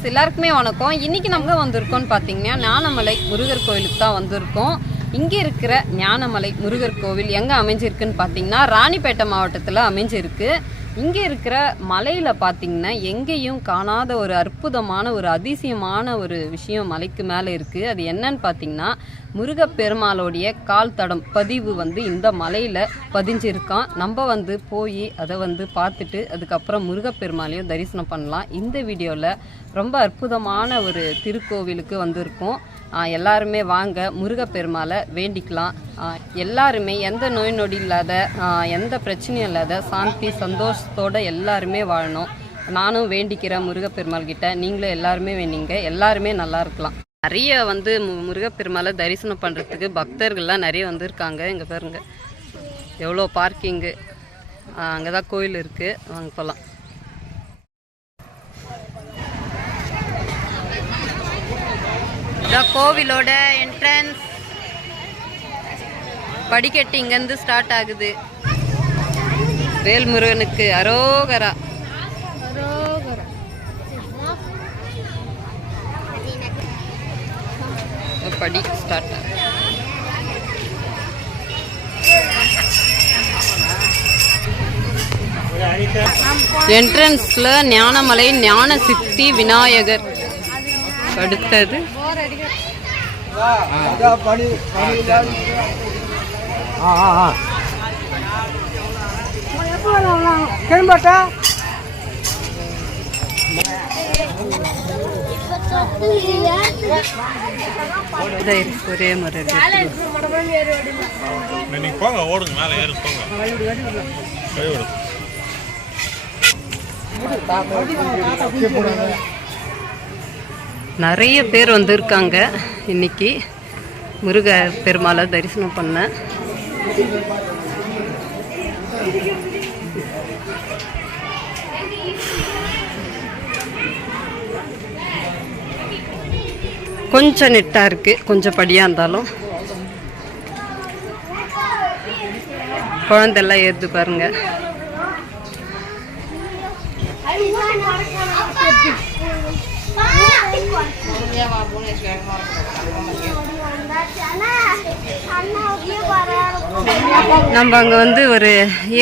Friends, எல்லாருக்குமே வணக்கம். இன்றைக்கி நம்ம வந்திருக்கோம்னு பார்த்தீங்கன்னா ஞானமலை முருகர் கோவிலுக்கு தான் வந்திருக்கோம். இங்கே இருக்கிற ஞானமலை முருகர் கோவில் எங்கே அமைஞ்சிருக்குன்னு பார்த்தீங்கன்னா ராணிப்பேட்டை மாவட்டத்தில் அமைஞ்சிருக்கு. இங்கே இருக்கிற மலையில் பார்த்திங்கன்னா எங்கேயும் காணாத ஒரு அற்புதமான ஒரு அதிசயமான ஒரு விஷயம் மலைக்கு மேலே இருக்குது. அது என்னன்னு பார்த்திங்கன்னா முருகப்பெருமாளுடைய கால் தடம் பதிவு இந்த மலையில் பதிஞ்சிருக்கான். நம்ம போய் அதை பார்த்துட்டு அதுக்கப்புறம் முருகப்பெருமாளையும் தரிசனம் பண்ணலாம். இந்த வீடியோவில் ரொம்ப அற்புதமான ஒரு திருக்கோவிலுக்கு வந்திருக்கோம். எல்லாருமே வாங்க முருகப்பெருமாளை வேண்டிக்கலாம். எல்லாருமே எந்த நோய் நொடி இல்லாத எந்த பிரச்சனையும் இல்லாத சாந்தி சந்தோஷத்தோடு எல்லாருமே வாழணும். நானும் வேண்டிக்கிறேன் முருகப்பெருமாள் கிட்ட. நீங்களும் எல்லாருமே வேண்டிங்க, எல்லாருமே நல்லா இருக்கலாம். நிறைய முருகப்பெருமாளை தரிசனம் பண்ணுறதுக்கு பக்தர்கள்லாம் நிறைய வந்திருக்காங்க. இங்கே பாருங்க எவ்வளோ பார்க்கிங்கு. அங்கே தான் கோயில் இருக்குது, வாங்க போகலாம். இதான் கோவிலோட என்ட்ரன்ஸ். படிக்கட்டு இங்கேருந்து ஸ்டார்ட் ஆகுது. வேல்முருகனுக்கு அரோகரா. படி ஸ்டார்ட். என்ட்ரன்ஸ்ல ஞானமலை ஞான சித்தி விநாயகர். அடுத்தது ஒரே முறை நிறைய பேர் வந்திருக்காங்க இன்னைக்கு முருக பெருமாளை தரிசனம் பண்ண. கொஞ்சம் நெட்டாக இருக்குது, கொஞ்சம் படியாக இருந்தாலும். குழந்தெல்லாம் ஏறுது பாருங்க. நம்ம அங்கே ஒரு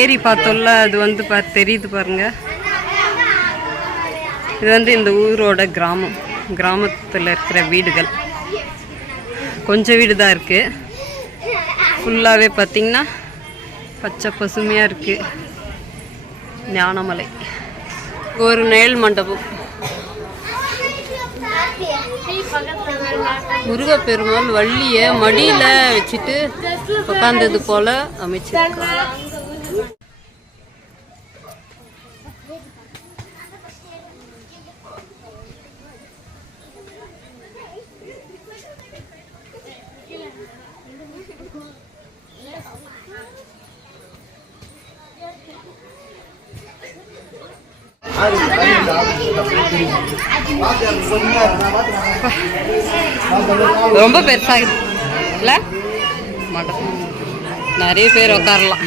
ஏரி பார்த்தோம்ல, அது தெரியுது பாருங்க. இது இந்த ஊரோட கிராமத்தில் இருக்கிற வீடுகள். கொஞ்சம் வீடு தான் இருக்குது. ஃபுல்லாகவே பார்த்திங்கன்னா பச்சை பசுமையாக இருக்குது. ஞானமலை ஒரு நெல் மண்டபம். முருகப்பெருமாள் வள்ளியை மடியில் வச்சுட்டு உட்கார்ந்தது போல அமைச்சிருக்காங்க. ரொம்ப பெருசாக இல்லை, நிறைய பேர் உட்காரலாம்.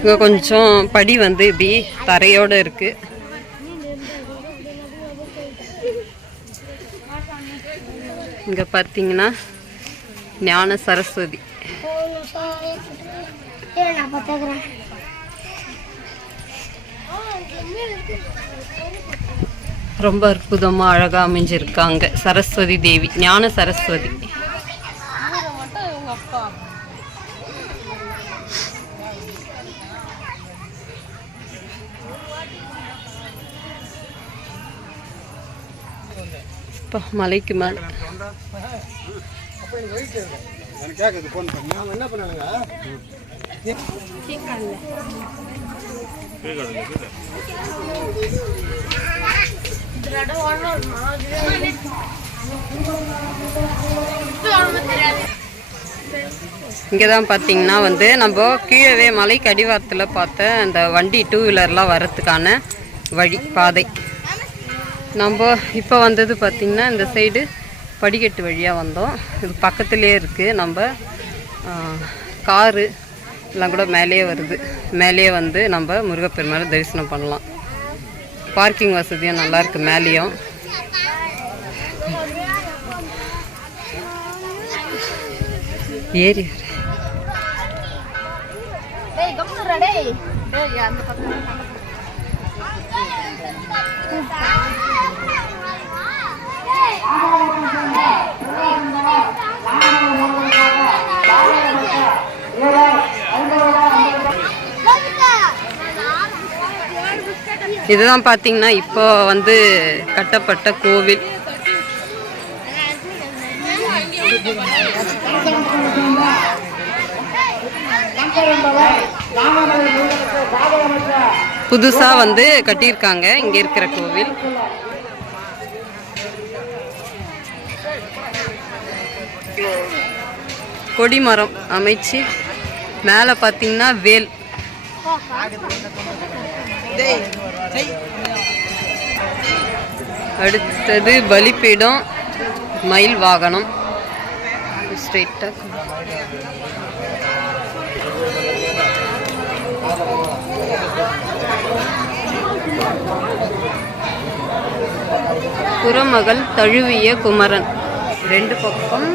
இங்கே கொஞ்சம் படி இப்படி தரையோடு இருக்கு. இங்கே பார்த்தீங்கன்னா ஞான சரஸ்வதி. ரொம்ப அற்புதமா அழகா அமைஞ்சிருக்காங்க. சரஸ்வதி தேவி, ஞான சரஸ்வதி. மலைக்கு மேல இங்கதான் பாத்தீங்கன்னா நம்ம கீழே மலைக்கு அடிவாரத்தில் பார்த்த அந்த வண்டி 2 வீலர்லாம் வர்றதுக்கான வழி பாதை. நம்ம இப்போ வந்தது பார்த்திங்கன்னா இந்த சைடு படிக்கட்டு வழியாக வந்தோம். இது பக்கத்துலேயே இருக்குது. நம்ம காரு எல்லாம் கூட மேலேயே வருது. மேலேயே வந்து நம்ம முருகப்பெருமாளை தரிசனம் பண்ணலாம். பார்க்கிங் வசதியும் நல்லாயிருக்கு. மேலேயும் ஏரி இதுதான் பார்த்தீங்கன்னா இப்போ வந்து கட்டப்பட்ட கோவில். புதுசா வந்து கட்டியிருக்காங்க இங்க இருக்கிற கோவில். கொடிமரம் அமைச்சு மேலே பார்த்தீங்கன்னா வேல், அடுத்தது பலிபீடம், மயில் வாகனம். ஸ்ட்ரெயிட்டா புறமகள் தழுவிய குமரன். 2 பக்கம்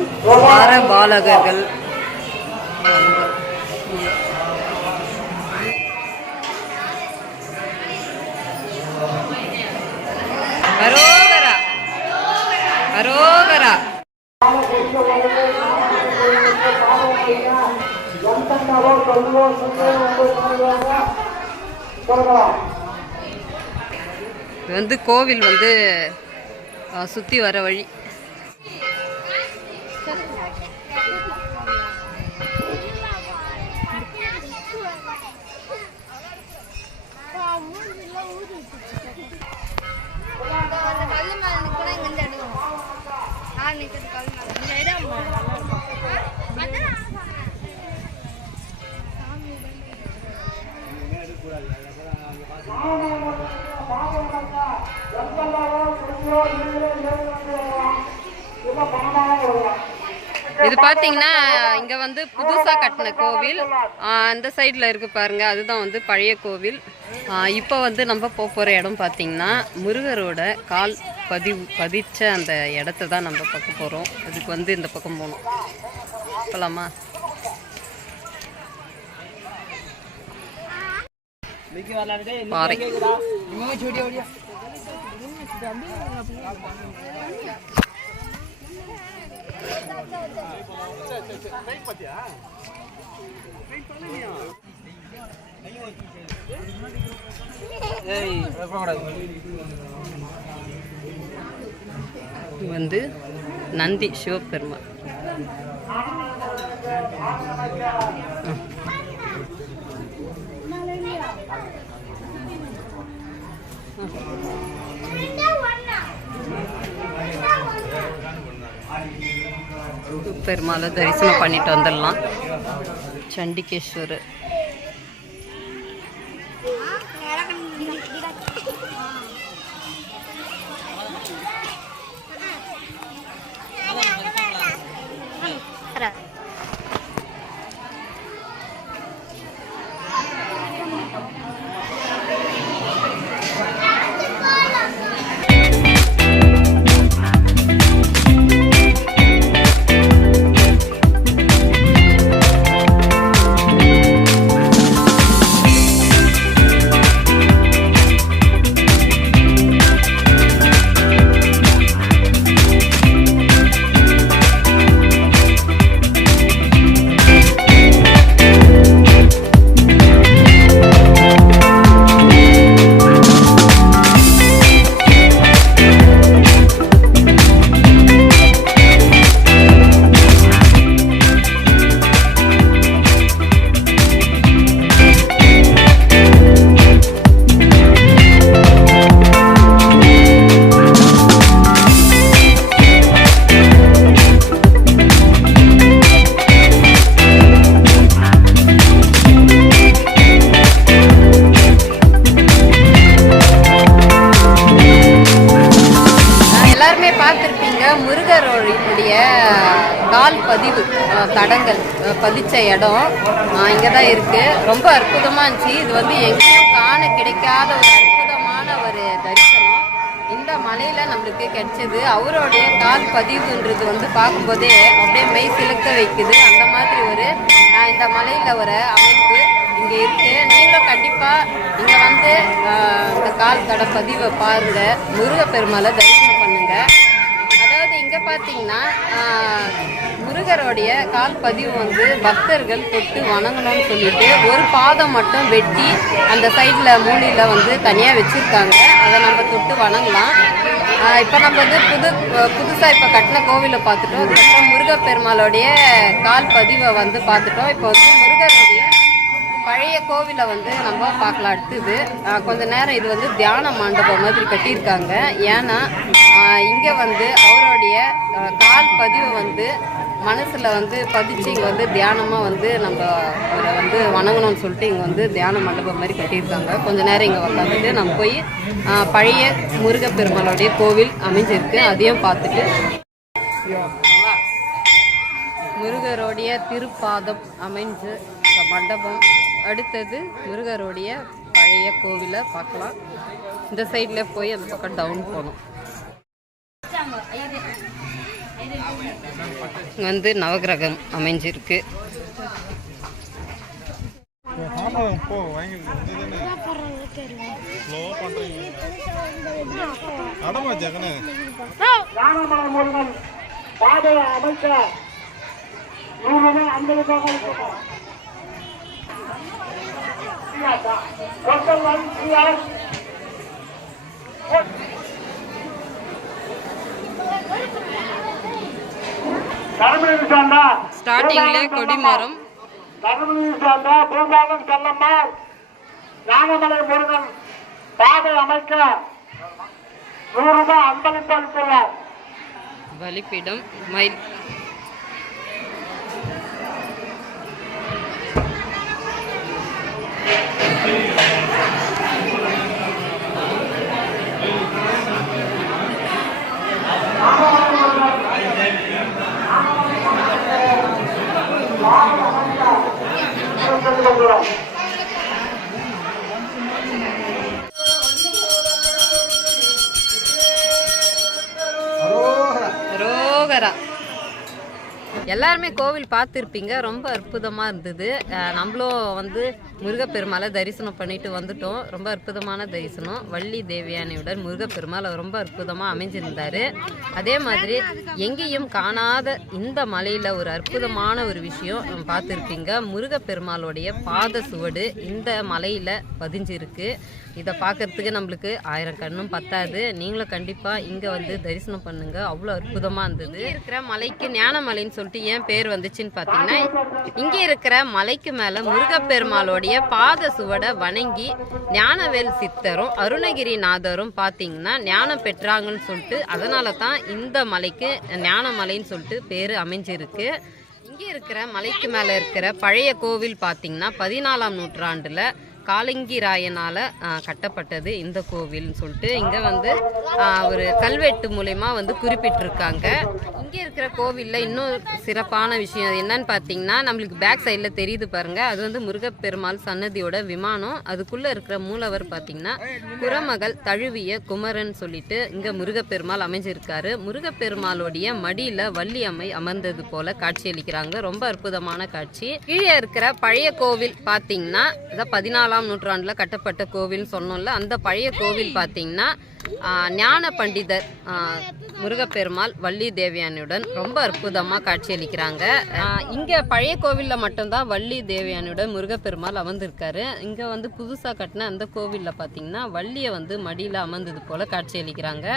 வார பாலகர்கள். அரோகரா அரோகரா. இது வந்து கோவில் வந்து சுற்றி வர வழி. இது பார்த்தீங்கன்னா இங்கே வந்து புதுசாக கட்டின கோவில். அந்த சைடில் இருக்கு பாருங்க, அதுதான் வந்து பழைய கோவில். இப்போ வந்து நம்ம போகிற இடம் பார்த்தீங்கன்னா முருகரோட கால் பதிச்ச அந்த இடத்த தான் நம்ம பார்க்க போகிறோம். அதுக்கு வந்து இந்த பக்கம் போகணும். போகலாமா? பாறை வந்து நந்தி சிவபெருமான். பெருமாளை தரிசனம் பண்ணிட்டு வந்துடலாம். சண்டிகேஸ்வரர். இடம் இங்கே தான் இருக்குது. ரொம்ப அற்புதமாக இருந்துச்சு. இது வந்து எங்கேயும் காண கிடைக்காத ஒரு அற்புதமான ஒரு தரிசனம் இந்த மலையில் நம்மளுக்கு கிடைச்சது. அவருடைய கால் பதிவுன்றது வந்து பார்க்கும்போதே அப்படியே மெய் சிலுக்க வைக்குது. அந்த மாதிரி ஒரு இந்த மலையில் ஒரு அமைப்பு இங்கே இருக்குது. நீங்களும் கண்டிப்பாக இங்கே வந்து இந்த கால் தட பதிவை பாருங்கள், முருகப்பெருமாளை தரிசனம் பண்ணுங்கள். அதாவது இங்கே பார்த்தீங்கன்னா முருகருடைய கால் பதிவு வந்து பக்தர்கள் தொட்டு வணங்கணும்னு சொல்லிட்டு ஒரு பாதம் மட்டும் வெட்டி அந்த சைடில் மூலையில் வந்து தனியாக வச்சுருக்காங்க. அதை நம்ம தொட்டு வணங்கலாம். இப்போ நம்ம வந்து புதுசாக இப்போ கட்டின கோவிலை பார்த்துட்டோம். அதுக்கப்புறம் முருகப்பெருமாளுடைய கால் பதிவை வந்து பார்த்துட்டோம். இப்போ வந்து முருகருடைய பழைய கோவிலை வந்து நம்ம பார்க்கலாம். அடுத்தது கொஞ்ச நேரம் இது வந்து தியான மண்டபம் மாதிரி கட்டியிருக்காங்க. ஏன்னா இங்கே வந்து அவருடைய கால் பதிவை வந்து மனசில் வந்து பதிச்சு இங்கே வந்து தியானமாக வந்து நம்ம அவரை வந்து வணங்கணும்னு சொல்லிட்டு இங்கே வந்து தியான மண்டபம் மாதிரி கட்டியிருக்காங்க. கொஞ்சம் நேரம் இங்கே உட்காந்துட்டு நம்ம போய் பழைய முருகப்பெருமாளுடைய கோவில் அமைஞ்சிருக்கு, அதையும் பார்த்துட்டு முருகருடைய திருப்பாதம் அமைஞ்சு மண்டபம், அடுத்தது முருகருடைய பழைய கோவிலை பார்க்கலாம். இந்த சைடில் போய் அந்த பக்கம் டவுன் போகணும். வந்து நவகிரகம் அமைஞ்சிருக்கு. ஸ்டார்டிங்ல கொடிமரம், பூங்காவன் செல்லம்மாள் ஞானமலை முருகன் பாதை அமைக்க 100 ரூபாய் அன்பளிப்பு அளித்துள்ளார். பலிப்பீடம், மயில். ரோகரா. எல்லாருமே கோவில் பார்த்துருப்பீங்க. ரொம்ப அற்புதமாக இருந்தது. நம்மளும் வந்து முருகப்பெருமாளை தரிசனம் பண்ணிட்டு வந்துட்டோம். ரொம்ப அற்புதமான தரிசனம். வள்ளி தேவியானையுடன் முருகப்பெருமாள் ரொம்ப அற்புதமாக அமைஞ்சிருந்தார். அதே மாதிரி எங்கேயும் காணாத இந்த மலையில் ஒரு அற்புதமான ஒரு விஷயம் நம்ம பார்த்துருப்பீங்க. முருகப்பெருமாளுடைய பாத சுவடு இந்த மலையில் பதிஞ்சிருக்கு. இதை பார்க்கறதுக்கு நம்மளுக்கு 1000 கண்ணும் பத்தாது. நீங்களும் கண்டிப்பாக இங்கே வந்து தரிசனம் பண்ணுங்க. அவ்வளோ அற்புதமாக இருந்தது. இருக்கிற மலைக்கு ஞானமலைன்னு சொல்லிட்டு ஏன் பேர் வந்துச்சுன்னு பார்த்தீங்கன்னா, இங்கே இருக்கிற மலைக்கு மேலே முருகப்பெருமாளோடைய பாத சுவடை வணங்கி ஞானவேல் சித்தரும் அருணகிரிநாதரும் பார்த்தீங்கன்னா ஞானம் பெற்றாங்கன்னு சொல்லிட்டு அதனால தான் இந்த மலைக்கு ஞானமலைன்னு சொல்லிட்டு பேர் அமைஞ்சிருக்கு. இங்கே இருக்கிற மலைக்கு மேலே இருக்கிற பழைய கோவில் பார்த்தீங்கன்னா 14ஆம் நூற்றாண்டில் காலங்கிராயனால் கட்டப்பட்டது இந்த கோவில்னு சொல்லிட்டு இங்கே வந்து ஒரு கல்வெட்டு மூலயமா வந்து குறிப்பிட்டிருக்காங்க. இங்கே இருக்கிற கோவிலில் இன்னும் சிறப்பான விஷயம் என்னன்னு பார்த்தீங்கன்னா, நம்மளுக்கு பேக் சைடில் தெரியுது பாருங்கள், அது வந்து முருகப்பெருமாள் சன்னதியோட விமானம். அதுக்குள்ளே இருக்கிற மூலவர் பார்த்தீங்கன்னா குரமகள் தழுவிய குமரன் சொல்லிட்டு இங்கே முருகப்பெருமாள் அமைஞ்சிருக்காரு. முருகப்பெருமாளுடைய மடியில் வள்ளி அம்மை அமர்ந்தது போல காட்சியளிக்கிறாங்க. ரொம்ப அற்புதமான காட்சி. கீழே இருக்கிற பழைய கோவில் பார்த்தீங்கன்னா 14ஆம் நூற்றாண்டில் கட்டப்பட்ட கோவில் சொன்னோம்ல, அந்த பழைய கோவில் பார்த்தீங்கன்னா ஞான பண்டிதர் முருகப்பெருமாள் வள்ளி தேவியானியுடன் ரொம்ப அற்புதமாக காட்சியளிக்கிறாங்க. இங்கே பழைய கோவிலில் மட்டும்தான் வள்ளி தேவியானியுடன் முருகப்பெருமாள் அமர்ந்திருக்காரு. இங்கே வந்து புதுசாக கட்டின அந்த கோவிலில் பார்த்தீங்கன்னா வள்ளியை வந்து மடியில் அமர்ந்தது போல் காட்சியளிக்கிறாங்க.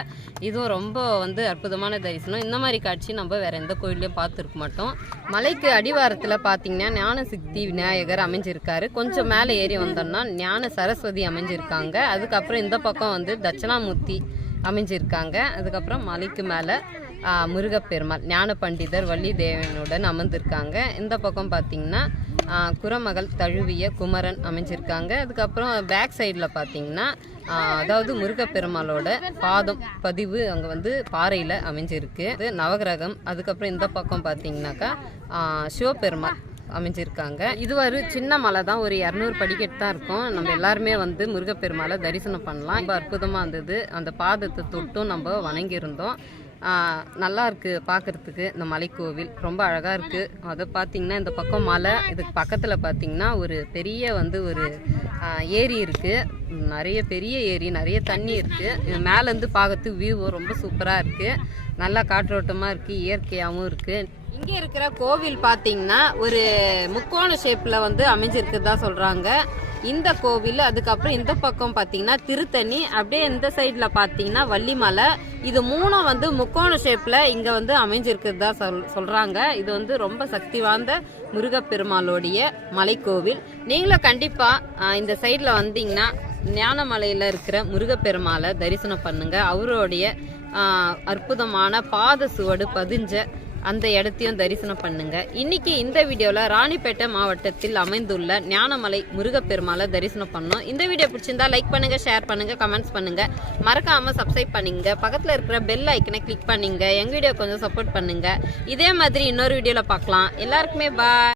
இதுவும் ரொம்ப வந்து அற்புதமான தரிசனம். இந்த மாதிரி காட்சி நம்ம வேற எந்த கோவிலையும் பார்த்துருக்க மாட்டோம். மலைக்கு அடிவாரத்தில் பார்த்தீங்கன்னா ஞான சித்தி விநாயகர் அமைஞ்சிருக்காரு. கொஞ்சம் மேலே ஏறி வந்தோம்னா ஞான சரஸ்வதி அமைஞ்சிருக்காங்க. அதுக்கப்புறம் இந்த பக்கம் வந்து தட்சணாமூர்த்தி அமைஞ்சிருக்காங்க. அதுக்கப்புறம் மலைக்கு மேலே முருகப்பெருமாள் ஞான பண்டிதர் வள்ளி தேவனுடன் அமர்ந்திருக்காங்க. இந்த பக்கம் பார்த்தீங்கன்னா குரமகள் தழுவிய குமரன் அமைஞ்சிருக்காங்க. அதுக்கப்புறம் பேக் சைடில் பார்த்தீங்கன்னா அதாவது முருகப்பெருமாளோட பாதம் பதிவு அங்கே வந்து பாறையில் அமைஞ்சிருக்கு. நவகிரகம். அதுக்கப்புறம் இந்த பக்கம் பார்த்தீங்கன்னாக்கா சிவபெருமாள் அமைஞ்சிருக்காங்க. இது ஒரு சின்ன மலை தான், ஒரு 200 படிக்கட்டு தான் இருக்கும். நம்ம எல்லாருமே வந்து முருகப்பெருமாளை தரிசனம் பண்ணலாம். ரொம்ப அற்புதமாக இருந்தது. அந்த பாதத்தை தொட்டும் நம்ம வணங்கியிருந்தோம். நல்லா இருக்குது பார்க்குறதுக்கு. இந்த மலைக்கோவில் ரொம்ப அழகாக இருக்குது. அதை பார்த்திங்கன்னா இந்த பக்கம் மலை, இதுக்கு பக்கத்தில் பார்த்திங்கன்னா ஒரு பெரிய வந்து ஒரு ஏரி இருக்குது. நிறைய பெரிய ஏரி, நிறைய தண்ணி இருக்குது. மேலேருந்து பார்க்கறதுக்கு வியூ ரொம்ப சூப்பராக இருக்குது. நல்லா காற்றோட்டமாக இருக்குது, இயற்கையாகவும் இருக்குது. இங்கே இருக்கிற கோவில் பார்த்திங்கன்னா ஒரு முக்கோண ஷேப்பில் வந்து அமைஞ்சிருக்குதா சொல்கிறாங்க இந்த கோவில். அதுக்கப்புறம் இந்த பக்கம் பார்த்தீங்கன்னா திருத்தணி, அப்படியே இந்த சைடில் பார்த்தீங்கன்னா வள்ளிமலை. இது மூணும் வந்து முக்கோண ஷேப்பில் இங்கே வந்து அமைஞ்சிருக்குதா சொல்கிறாங்க. இது வந்து ரொம்ப சக்தி வாய்ந்த முருகப்பெருமாளுடைய மலைக்கோவில். நீங்களும் கண்டிப்பாக இந்த சைடில் வந்தீங்கன்னா ஞானமலையில் இருக்கிற முருகப்பெருமாளை தரிசனம் பண்ணுங்க. அவருடைய அற்புதமான பாத சுவடு பதிஞ்ச அந்த இடத்தையும் தரிசனம் பண்ணுங்க. இன்னைக்கு இந்த வீடியோல ராணிப்பேட்டை மாவட்டத்தில் அமைந்துள்ள ஞானமலை முருகப்பெருமாளை தரிசனம் பண்ணோம். இந்த வீடியோ பிடிச்சிருந்தா லைக் பண்ணுங்க, ஷேர் பண்ணுங்க, கமெண்ட்ஸ் பண்ணுங்க, மறக்காம சப்ஸ்கிரைப் பண்ணுங்க, பக்கத்துல இருக்கிற பெல் ஐக்கனை கிளிக் பண்ணுங்க. எங்க வீடியோ கொஞ்சம் சப்போர்ட் பண்ணுங்க. இதே மாதிரி இன்னொரு வீடியோல பார்க்கலாம். எல்லாருக்குமே பாய்.